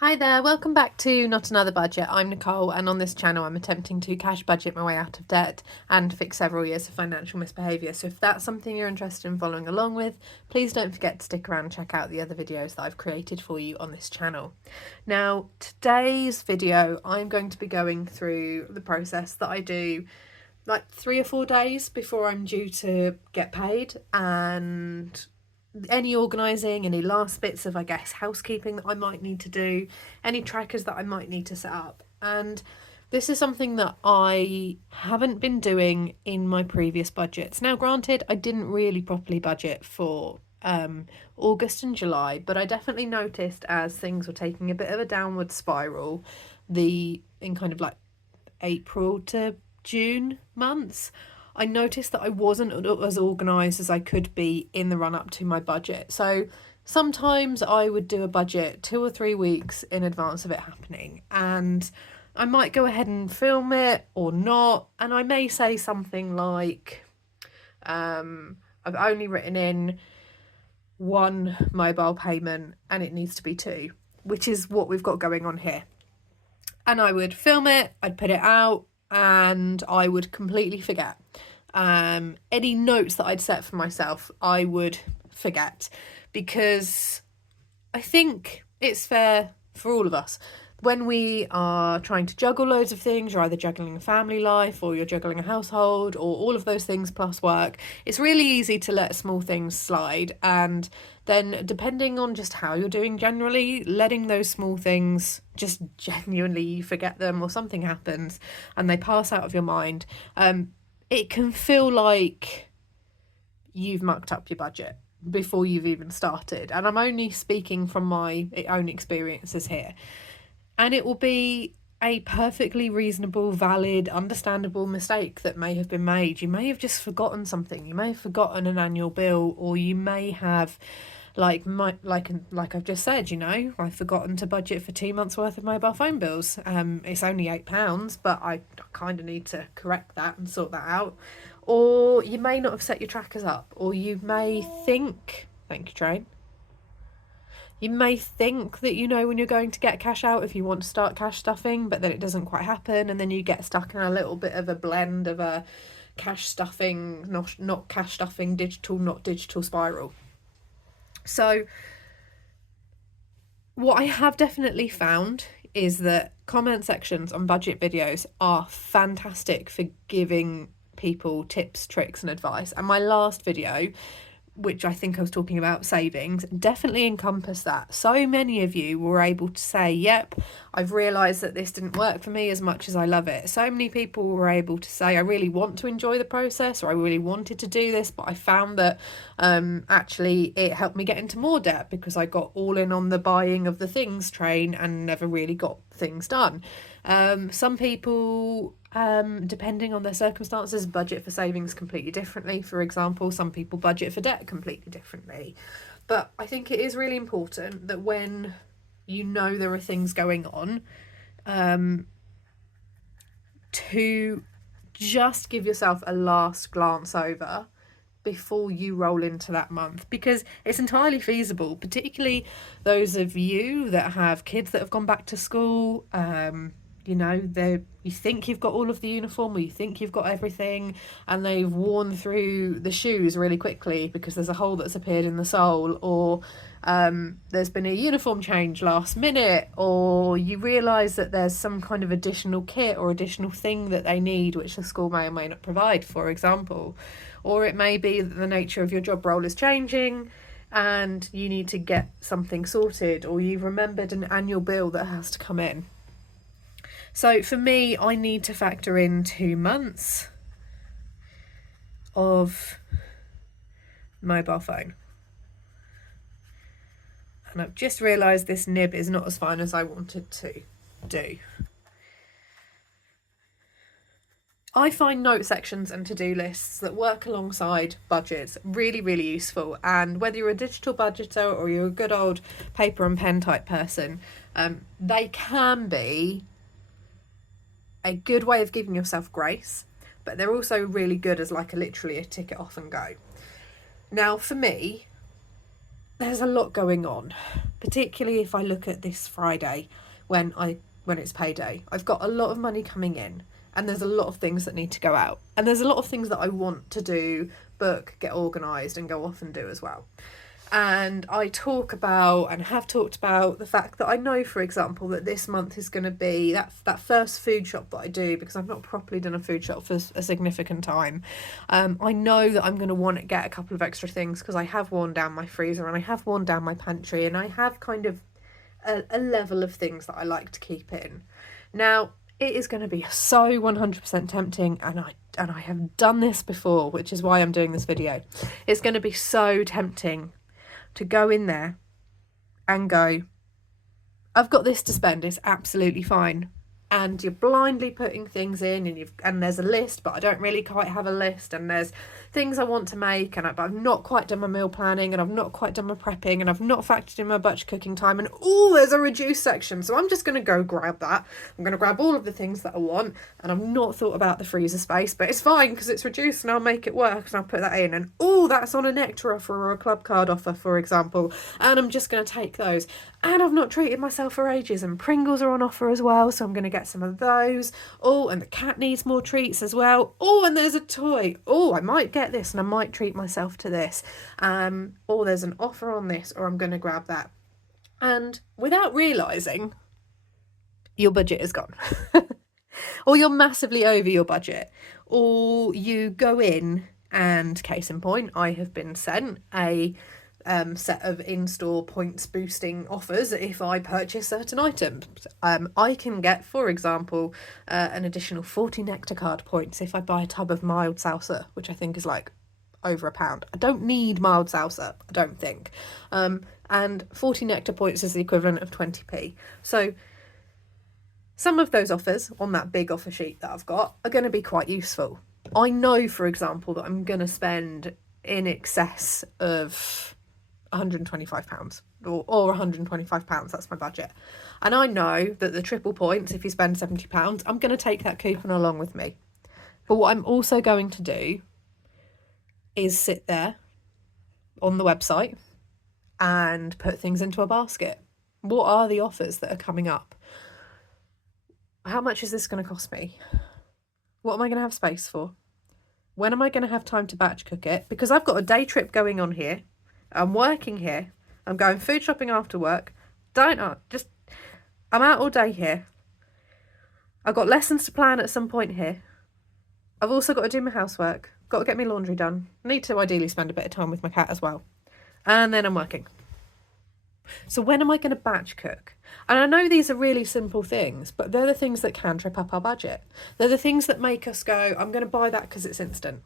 Hi there, welcome back to Not Another Budget. I'm Nicole, and on this channel, I'm attempting to cash budget my way out of debt and fix several years of financial misbehaviour. So, if that's something you're interested in following along with, please don't forget to stick around and check out the other videos that I've created for you on this channel. Now, today's video, I'm going to be going through the process that I do like 3 or 4 days before I'm due to get paid, and any organising, any last bits of, I guess, housekeeping that I might need to do, any trackers that I might need to set up. And this is something that I haven't been doing in my previous budgets. Now, granted, I didn't really properly budget for August and July, but I definitely noticed as things were taking a bit of a downward spiral, in kind of like April to June months, I noticed that I wasn't as organised as I could be in the run up to my budget. So sometimes I would do a budget 2 or 3 weeks in advance of it happening, and I might go ahead and film it or not. And I may say something like, I've only written in one mobile payment and it needs to be two, which is what we've got going on here. And I would film it, I'd put it out, and I would completely forget. Any notes that I'd set for myself, I would forget, because I think it's fair for all of us. When we are trying to juggle loads of things, you're either juggling a family life or you're juggling a household or all of those things plus work, it's really easy to let small things slide. And then, depending on just how you're doing generally, letting those small things just genuinely forget them, or something happens and they pass out of your mind, it can feel like you've mucked up your budget before you've even started. And I'm only speaking from my own experiences here. And it will be a perfectly reasonable, valid, understandable mistake that may have been made. You may have just forgotten something. You may have forgotten an annual bill, or you may have, like I've just said, I've forgotten to budget for 2 months worth of mobile phone bills. It's only £8, but I kind of need to correct that and sort that out. Or you may not have set your trackers up, or you may think, thank you, Train. You may think that you know when you're going to get cash out if you want to start cash stuffing, but then it doesn't quite happen, and then you get stuck in a little bit of a blend of a cash stuffing, not cash stuffing, digital, not digital spiral. So what I have definitely found is that comment sections on budget videos are fantastic for giving people tips, tricks, and advice. And my last video, which I think I was talking about savings, definitely encompass that. So many of you were able to say, yep, I've realised that this didn't work for me as much as I love it. So many people were able to say, I really want to enjoy the process, or I really wanted to do this, but I found that actually it helped me get into more debt because I got all in on the buying of the things train and never really got things done. Some people, depending on their circumstances, budget for savings completely differently. For example, some people budget for debt completely differently. But I think it is really important that when you know there are things going on, to just give yourself a last glance over before you roll into that month, because it's entirely feasible, particularly those of you that have kids that have gone back to school. You think you've got all of the uniform, or you think you've got everything, and they've worn through the shoes really quickly because there's a hole that's appeared in the sole, or there's been a uniform change last minute, or you realise that there's some kind of additional kit or additional thing that they need which the school may or may not provide, for example. Or it may be that the nature of your job role is changing and you need to get something sorted, or you've remembered an annual bill that has to come in. So for me, I need to factor in 2 months of mobile phone. And I've just realised this nib is not as fine as I wanted to do. I find note sections and to-do lists that work alongside budgets really, really useful. And whether you're a digital budgeter or you're a good old paper and pen type person, they can be a good way of giving yourself grace, but they're also really good as literally a tick it off and go. Now, for me, there's a lot going on, particularly if I look at this Friday when it's payday. I've got a lot of money coming in, and there's a lot of things that need to go out, and there's a lot of things that I want to do, book, get organised and go off and do as well. And I talk about and have talked about the fact that I know, for example, that this month is going to be that first food shop that I do, because I've not properly done a food shop for a significant time. I know that I'm going to want to get a couple of extra things because I have worn down my freezer and I have worn down my pantry, and I have kind of a level of things that I like to keep in. Now, it is going to be so 100% tempting, and I have done this before, which is why I'm doing this video. It's going to be so tempting to go in there and go, I've got this to spend, it's absolutely fine. And you're blindly putting things in, and there's a list, but I don't really quite have a list, and there's things I want to make, but I've not quite done my meal planning, and I've not quite done my prepping, and I've not factored in my batch cooking time, and there's a reduced section, so I'm just going to go grab that. I'm going to grab all of the things that I want, and I've not thought about the freezer space, but it's fine because it's reduced, and I'll make it work, and I'll put that in, and that's on a Nectar offer or a Club Card offer, for example, and I'm just going to take those. And I've not treated myself for ages, and Pringles are on offer as well, so I'm going to get some of those. And the cat needs more treats as well. And there's a toy. I might get this and I might treat myself to this. There's an offer on this, or I'm going to grab that. And without realising, your budget is gone. Or you're massively over your budget. Or you go in and, case in point, I have been sent a set of in-store points boosting offers if I purchase certain items. I can get, for example, an additional 40 Nectar card points if I buy a tub of mild salsa, which I think is like over £1. I don't need mild salsa, I don't think. And 40 Nectar points is the equivalent of 20p. So some of those offers on that big offer sheet that I've got are going to be quite useful. I know, for example, that I'm going to spend in excess of £125 or £125, that's my budget. And I know that the triple points, if you spend £70, I'm going to take that coupon along with me. But what I'm also going to do is sit there on the website and put things into a basket. What are the offers that are coming up? How much is this going to cost me? What am I going to have space for? When am I going to have time to batch cook it? Because I've got a day trip going on here. I'm working here. I'm going food shopping after work. I'm out all day here. I've got lessons to plan at some point here. I've also got to do my housework. Got to get my laundry done. Need to ideally spend a bit of time with my cat as well. And then I'm working. So when am I going to batch cook? And I know these are really simple things, but they're the things that can trip up our budget. They're the things that make us go, I'm going to buy that because it's instant.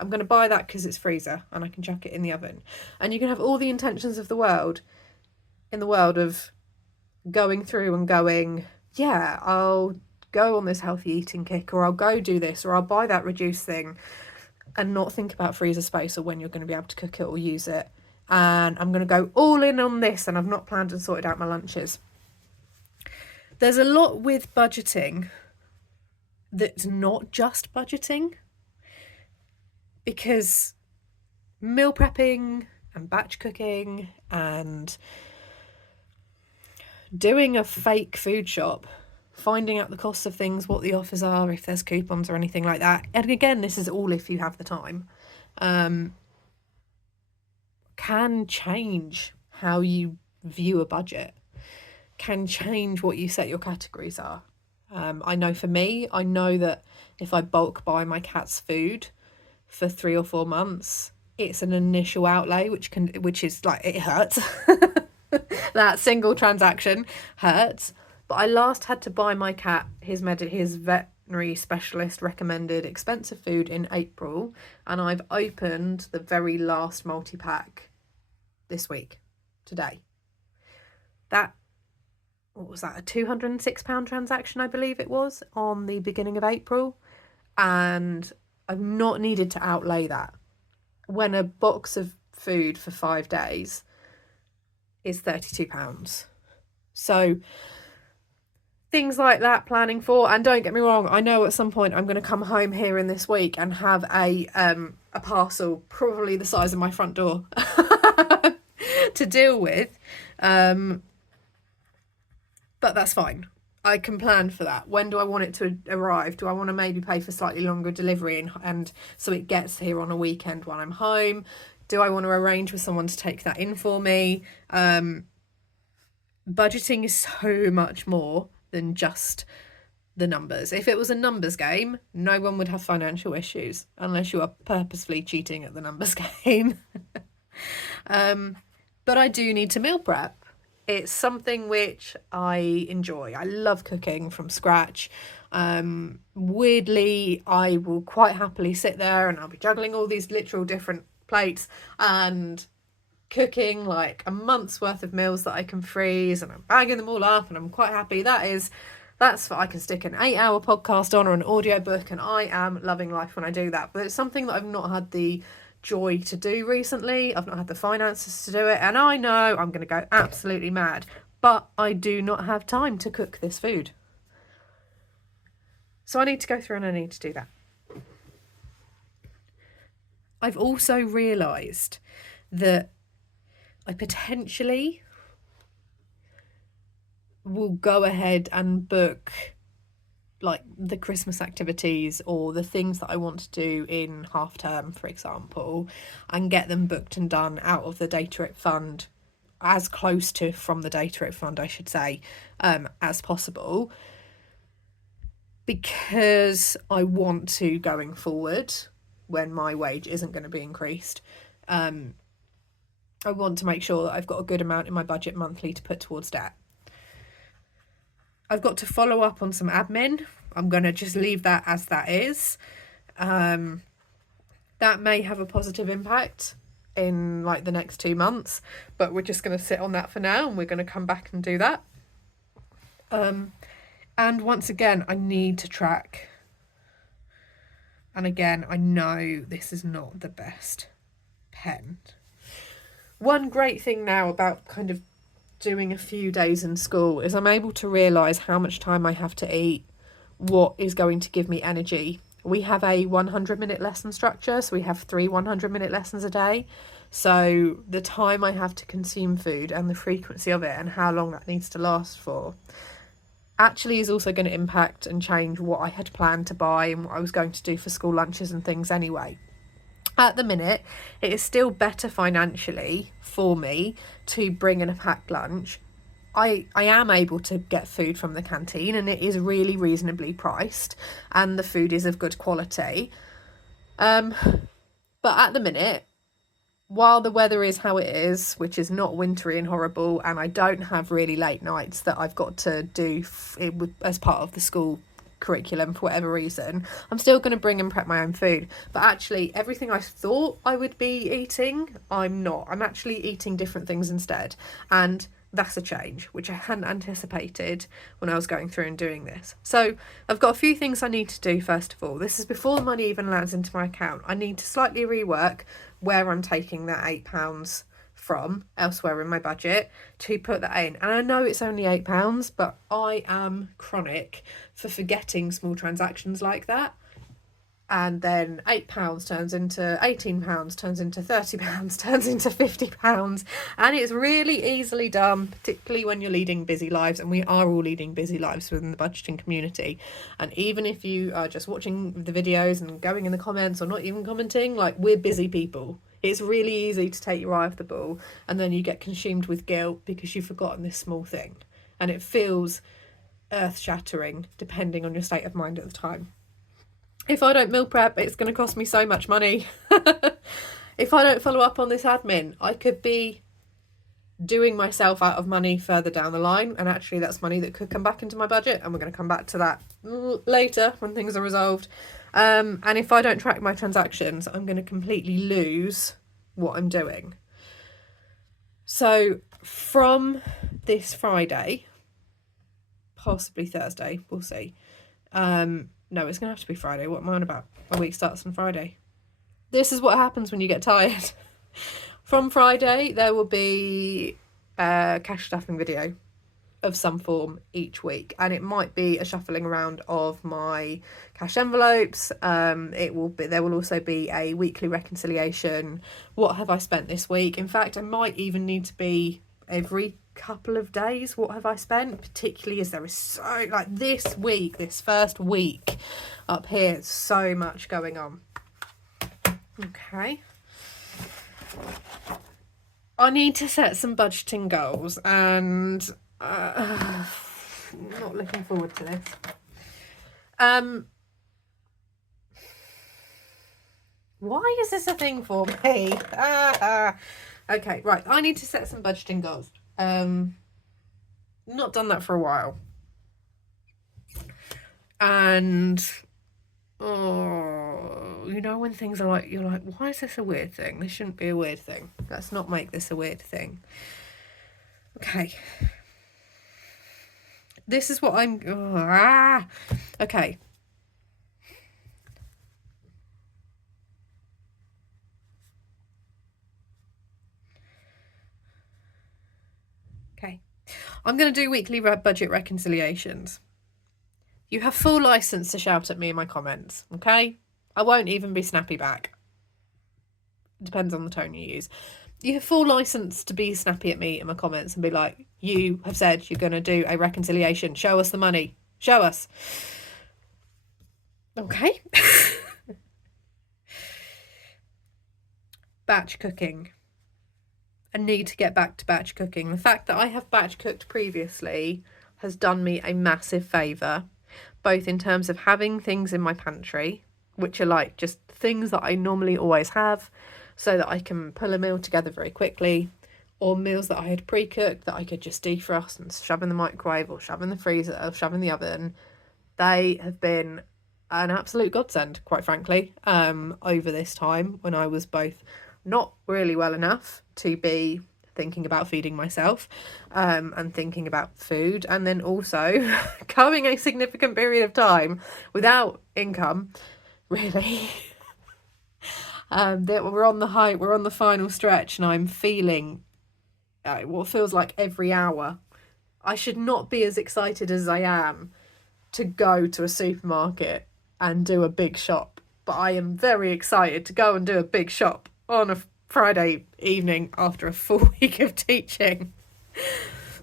I'm going to buy that because it's freezer and I can chuck it in the oven. And you can have all the intentions of the world in the world of going through and going, yeah, I'll go on this healthy eating kick, or I'll go do this, or I'll buy that reduced thing, and not think about freezer space or when you're going to be able to cook it or use it. And I'm going to go all in on this, and I've not planned and sorted out my lunches. There's a lot with budgeting that's not just budgeting, because meal prepping and batch cooking and doing a fake food shop, finding out the costs of things, what the offers are, if there's coupons or anything like that, and again, this is all if you have the time, can change how you view a budget, can change what you set your categories are. I know for me, I know that if I bulk buy my cat's food for 3 or 4 months, it's an initial outlay, which is like, it hurts. That single transaction hurts. But I last had to buy my cat his veterinary specialist recommended expensive food in April, and I've opened the very last multi-pack this week, today. What was that, a £206 transaction, I believe it was, on the beginning of April, and I've not needed to outlay that when a box of food for 5 days is £32. So things like that, planning for, and don't get me wrong, I know at some point I'm going to come home here in this week and have a parcel probably the size of my front door to deal with. But that's fine. I can plan for that. When do I want it to arrive? Do I want to maybe pay for slightly longer delivery and so it gets here on a weekend when I'm home? Do I want to arrange with someone to take that in for me? Budgeting is so much more than just the numbers. If it was a numbers game, no one would have financial issues unless you are purposefully cheating at the numbers game. But I do need to meal prep. It's something which I enjoy. I love cooking from scratch. Weirdly, I will quite happily sit there and I'll be juggling all these literal different plates and cooking like a month's worth of meals that I can freeze, and I'm bagging them all up and I'm quite happy. That's what I can stick an 8-hour podcast on or an audiobook, and I am loving life when I do that. But it's something that I've not had the joy to do recently. I've not had the finances to do it, and I know I'm going to go absolutely mad, but I do not have time to cook this food. So I need to go through and I need to do that. I've also realised that I potentially will go ahead and book like the Christmas activities or the things that I want to do in half term, for example, and get them booked and done out of the DataIt fund, as close to from the DataIt fund, I should say, as possible, because I want to, going forward, when my wage isn't going to be increased, I want to make sure that I've got a good amount in my budget monthly to put towards debt. I've got to follow up on some admin. I'm going to just leave that as that is. That may have a positive impact in like the next 2 months, but we're just going to sit on that for now and we're going to come back and do that. And once again, I need to track. And again, I know this is not the best pen. One great thing now about kind of doing a few days in school is I'm able to realise how much time I have to eat, what is going to give me energy. We have a 100-minute lesson structure, so we have 3 100-minute lessons a day. So the time I have to consume food and the frequency of it and how long that needs to last for actually is also going to impact and change what I had planned to buy and what I was going to do for school lunches and things anyway. At the minute, it is still better financially for me to bring in a packed lunch. I am able to get food from the canteen and it is really reasonably priced and the food is of good quality. But at the minute, while the weather is how it is, which is not wintry and horrible, and I don't have really late nights that I've got to do as part of the school curriculum for whatever reason, I'm still going to bring and prep my own food. But actually everything I thought I would be eating, I'm not. I'm actually eating different things instead, and that's a change which I hadn't anticipated when I was going through and doing this. So I've got a few things I need to do. First of all, this is before the money even lands into my account. I need to slightly rework where I'm taking that £8 from elsewhere in my budget to put that in. And I know it's only £8, but I am chronic for forgetting small transactions like that. And then £8 turns into £18, turns into £30, turns into £50. And it's really easily done, particularly when you're leading busy lives. And we are all leading busy lives within the budgeting community. And even if you are just watching the videos and going in the comments or not even commenting, like, we're busy people. It's really easy to take your eye off the ball and then you get consumed with guilt because you've forgotten this small thing. And it feels earth-shattering depending on your state of mind at the time. If I don't meal prep, it's going to cost me so much money. If I don't follow up on this admin, I could be doing myself out of money further down the line, and actually that's money that could come back into my budget, and we're going to come back to that later when things are resolved. And if I don't track my transactions, I'm going to completely lose what I'm doing. So from this Friday, possibly Thursday, we'll see. No, it's going to have to be Friday. What am I on about? My week starts on Friday. This is what happens when you get tired. From Friday, there will be a cash stuffing video of some form each week, and it might be a shuffling around of my cash envelopes. There will also be a weekly reconciliation. What have I spent this week? In fact, I might even need to be every couple of days. What have I spent? Particularly as there is so, like, this week, this first week up here, so much going on. Okay. I need to set some budgeting goals, and I'm not looking forward to this. Why is this a thing for me? Okay, right. I need to set some budgeting goals. Not done that for a while. And you know, when things are like, you're like, why is this a weird thing? This shouldn't be a weird thing. Let's not make this a weird thing. Okay. This is what I'm... Okay. Okay. I'm going to do weekly budget reconciliations. You have full license to shout at me in my comments, okay? I won't even be snappy back. Depends on the tone you use. You have full license to be snappy at me in my comments and be like, you have said you're going to do a reconciliation. Show us the money. Show us. Okay. Batch cooking. I need to get back to batch cooking. The fact that I have batch cooked previously has done me a massive favour, both in terms of having things in my pantry, which are like just things that I normally always have, so that I can pull a meal together very quickly, or meals that I had pre-cooked that I could just defrost and shove in the microwave or shove in the freezer or shove in the oven. They have been an absolute godsend, quite frankly, over this time when I was both not really well enough to be thinking about feeding myself, and thinking about food, and then also going a significant period of time without income, really. That we're on the final stretch, and I'm feeling what feels like every hour. I should not be as excited as I am to go to a supermarket and do a big shop, but I am very excited to go and do a big shop on a Friday evening after a full week of teaching.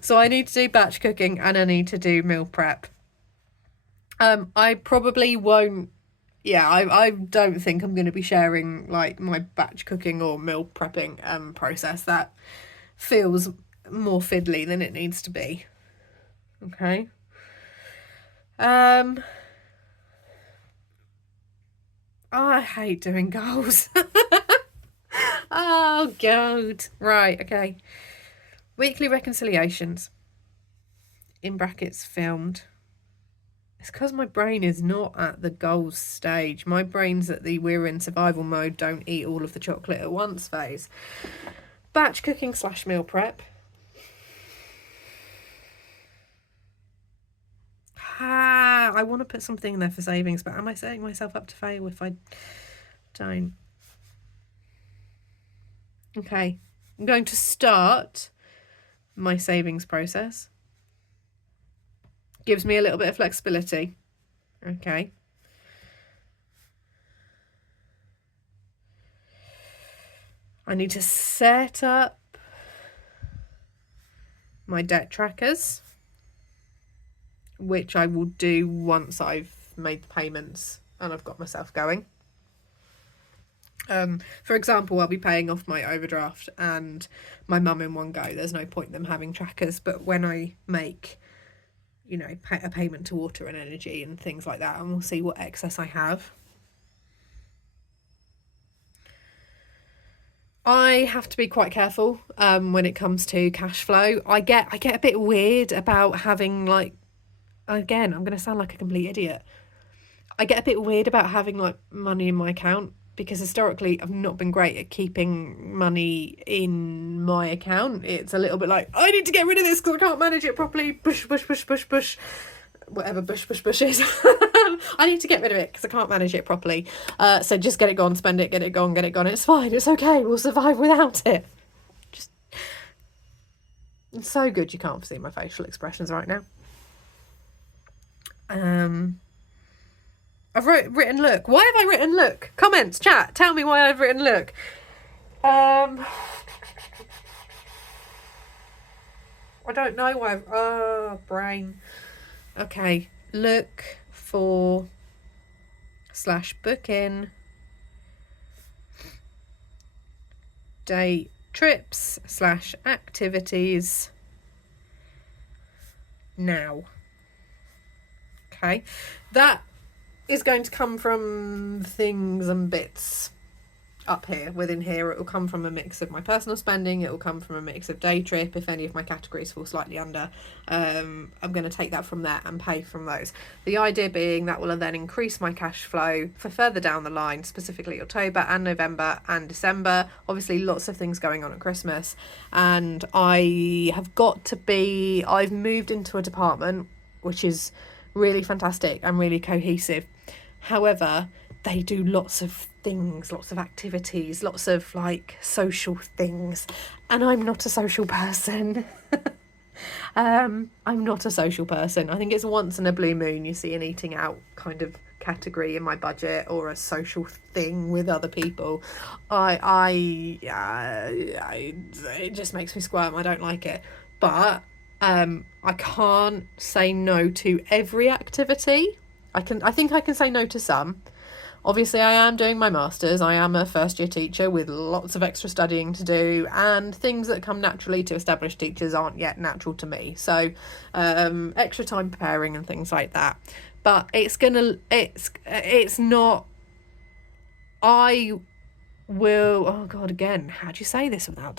So I need to do batch cooking and I need to do meal prep. I probably won't. Yeah, I don't think I'm going to be sharing like my batch cooking or meal prepping process. That feels more fiddly than it needs to be. Okay. I hate doing goals. Oh, God. Right, okay. Weekly reconciliations. In brackets, filmed. It's because my brain is not at the goals stage. My brain's at the we're in survival mode, don't eat all of the chocolate at once phase. Batch cooking / meal prep. I want to put something in there for savings, but am I setting myself up to fail if I don't? Okay, I'm going to start my savings process. Gives me a little bit of flexibility. Okay. I need to set up my debt trackers, which I will do once I've made the payments and I've got myself going. For example, I'll be paying off my overdraft and my mum in one go. There's no point in them having trackers, but when I make, you know, a payment to water and energy and things like that, and we'll see what excess I have. I have to be quite careful when it comes to cash flow. I get a bit weird about having, like, again, I'm going to sound like a complete idiot. I get a bit weird about having like money in my account, because historically I've not been great at keeping money in my account. It's a little bit like, I need to get rid of this because I can't manage it properly. Push. Whatever push is. I need to get rid of it because I can't manage it properly. So just get it gone, spend it, get it gone. It's fine. It's okay. We'll survive without it. It's so good you can't see my facial expressions right now. I've written look. Why have I written look? Comments, chat, tell me why I've written look. I don't know why. Brain. Okay, look for /book in day trips /activities now. Okay, that is going to come from things and bits up here. Within here, it will come from a mix of my personal spending, it will come from a mix of day trip. If any of my categories fall slightly under, I'm going to take that from there and pay from those. The idea being that will then increase my cash flow for further down the line, specifically October and November and December. Obviously lots of things going on at Christmas, and I've moved into a department which is really fantastic and really cohesive. However, they do lots of things, lots of activities, lots of like social things, and I'm not a social person. I'm not a social person. I think it's once in a blue moon you see an eating out kind of category in my budget, or a social thing with other people. It just makes me squirm. I don't like it. But I can't say no to every activity. I think I can say no to some. Obviously, I am doing my masters. I am a first year teacher with lots of extra studying to do, and things that come naturally to established teachers aren't yet natural to me. So, extra time preparing and things like that. But it's not. I will. Oh God! Again, how do you say this without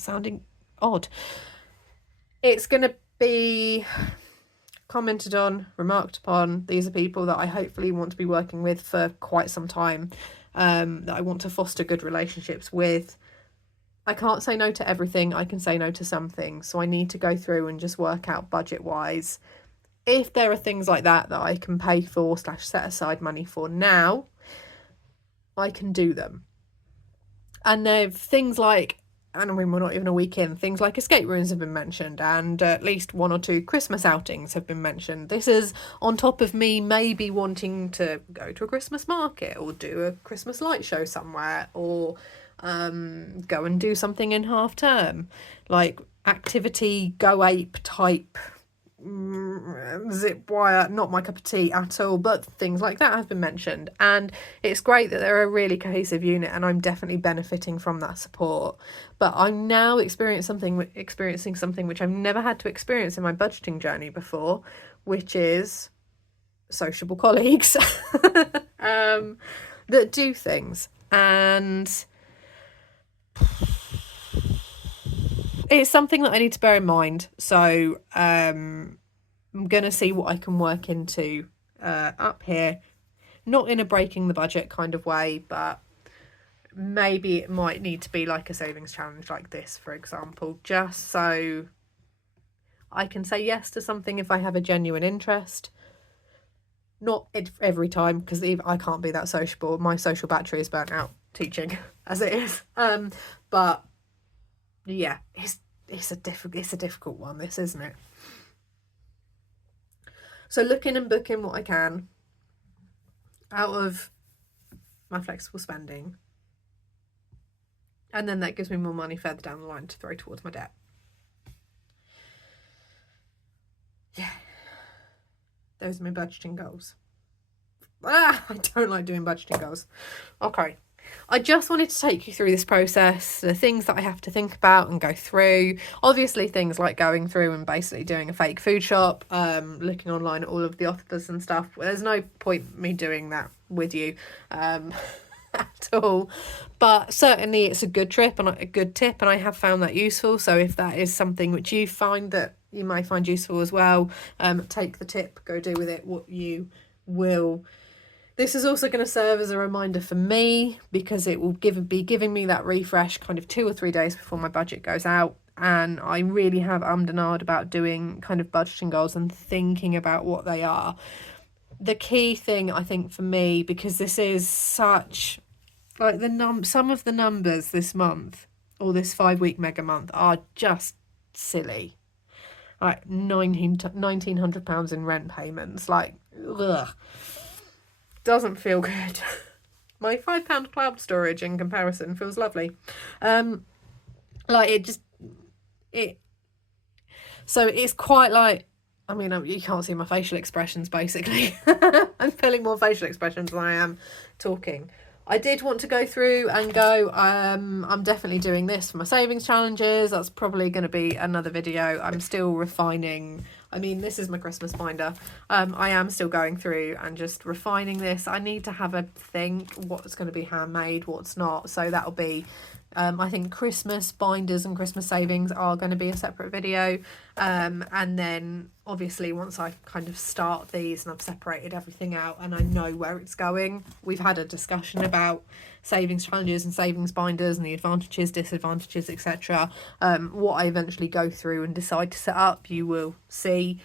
sounding odd? It's gonna be commented on, remarked upon. These are people that I hopefully want to be working with for quite some time, that I want to foster good relationships with. I can't say no to everything. I can say no to some things. So I need to go through and just work out budget wise. If there are things like that I can pay for / set aside money for now, I can do them. And there are things like, and I mean, we're not even a week in, things like escape rooms have been mentioned, and at least 1 or 2 Christmas outings have been mentioned. This is on top of me maybe wanting to go to a Christmas market, or do a Christmas light show somewhere, or go and do something in half term, like activity go ape type zip wire, not my cup of tea at all, but things like that have been mentioned. And it's great that they're a really cohesive unit, and I'm definitely benefiting from that support. But I'm now experiencing something which I've never had to experience in my budgeting journey before, which is sociable colleagues that do things. And it's something that I need to bear in mind. So I'm going to see what I can work into up here. Not in a breaking the budget kind of way, but maybe it might need to be like a savings challenge like this, for example, just so I can say yes to something if I have a genuine interest. Not every time, because I can't be that sociable. My social battery is burnt out teaching as it is. But yeah, it's a difficult one, this, isn't it? So looking and booking what I can out of my flexible spending, and then that gives me more money further down the line to throw towards my debt. Yeah, those are my budgeting goals. I don't like doing budgeting goals. Okay, I just wanted to take you through this process, the things that I have to think about and go through. Obviously things like going through and basically doing a fake food shop, looking online at all of the offers and stuff. There's no point me doing that with you at all, but certainly it's a good trip and a good tip, and I have found that useful. So if that is something which you find that you may find useful as well, take the tip, go do with it what you will. This is also going to serve as a reminder for me, because it will be giving me that refresh kind of 2 or 3 days before my budget goes out. And I really have ummed and ahed about doing kind of budgeting goals and thinking about what they are. The key thing, I think, for me, because this is such like some of the numbers this month, or this 5-week mega month, are just silly. Like £1,900 in rent payments. Like, ugh. Doesn't feel good. My £5 cloud storage in comparison feels lovely. Like so it's quite like, I mean, you can't see my facial expressions basically. I'm feeling more facial expressions than I am talking. I did want to go through and go, I'm definitely doing this for my savings challenges. That's probably going to be another video. I'm still refining. I mean, this is my Christmas binder. I am still going through and just refining this. I need to have a think what's going to be handmade, what's not. So that'll be, I think Christmas binders and Christmas savings are going to be a separate video. And then obviously once I kind of start these and I've separated everything out and I know where it's going, we've had a discussion about savings challenges and savings binders and the advantages, disadvantages, etc. What I eventually go through and decide to set up, you will see.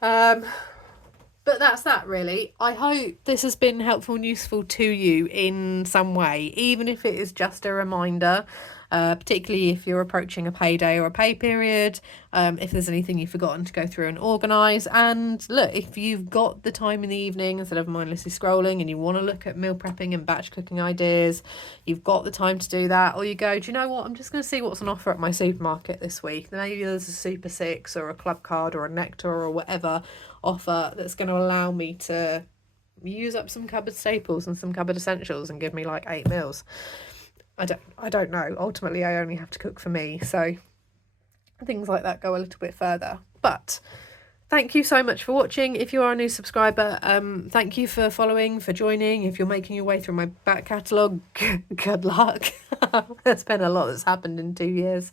But that's that really. I hope this has been helpful and useful to you in some way, even if it is just a reminder, particularly if you're approaching a payday or a pay period, if there's anything you've forgotten to go through and organise. And look, if you've got the time in the evening instead of mindlessly scrolling and you want to look at meal prepping and batch cooking ideas, you've got the time to do that. Or you go, do you know what, I'm just going to see what's on offer at my supermarket this week. Maybe there's a Super 6 or a Club Card or a Nectar or whatever offer that's going to allow me to use up some cupboard staples and some cupboard essentials and give me like 8 meals. I don't know. Ultimately, I only have to cook for me, so things like that go a little bit further. But thank you so much for watching. If you are a new subscriber, thank you for following, for joining. If you're making your way through my back catalogue, good luck. There's been a lot that's happened in 2 years.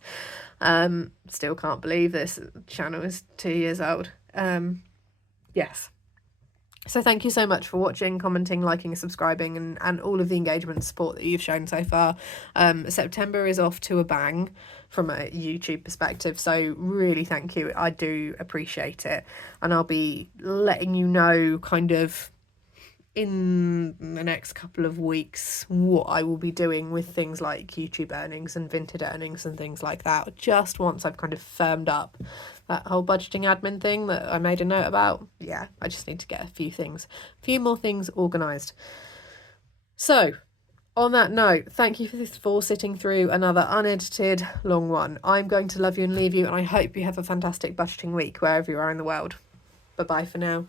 Still can't believe this channel is 2 years old. Yes. So thank you so much for watching, commenting, liking, subscribing, and all of the engagement and support that you've shown so far. September is off to a bang from a YouTube perspective, so really thank you. I do appreciate it, and I'll be letting you know kind of in the next couple of weeks what I will be doing with things like YouTube earnings and Vinted earnings and things like that, just once I've kind of firmed up that whole budgeting admin thing that I made a note about. Yeah, I just need to get a few more things organised. So on that note, thank you for sitting through another unedited long one. I'm going to love you and leave you, and I hope you have a fantastic budgeting week wherever you are in the world. Bye bye for now.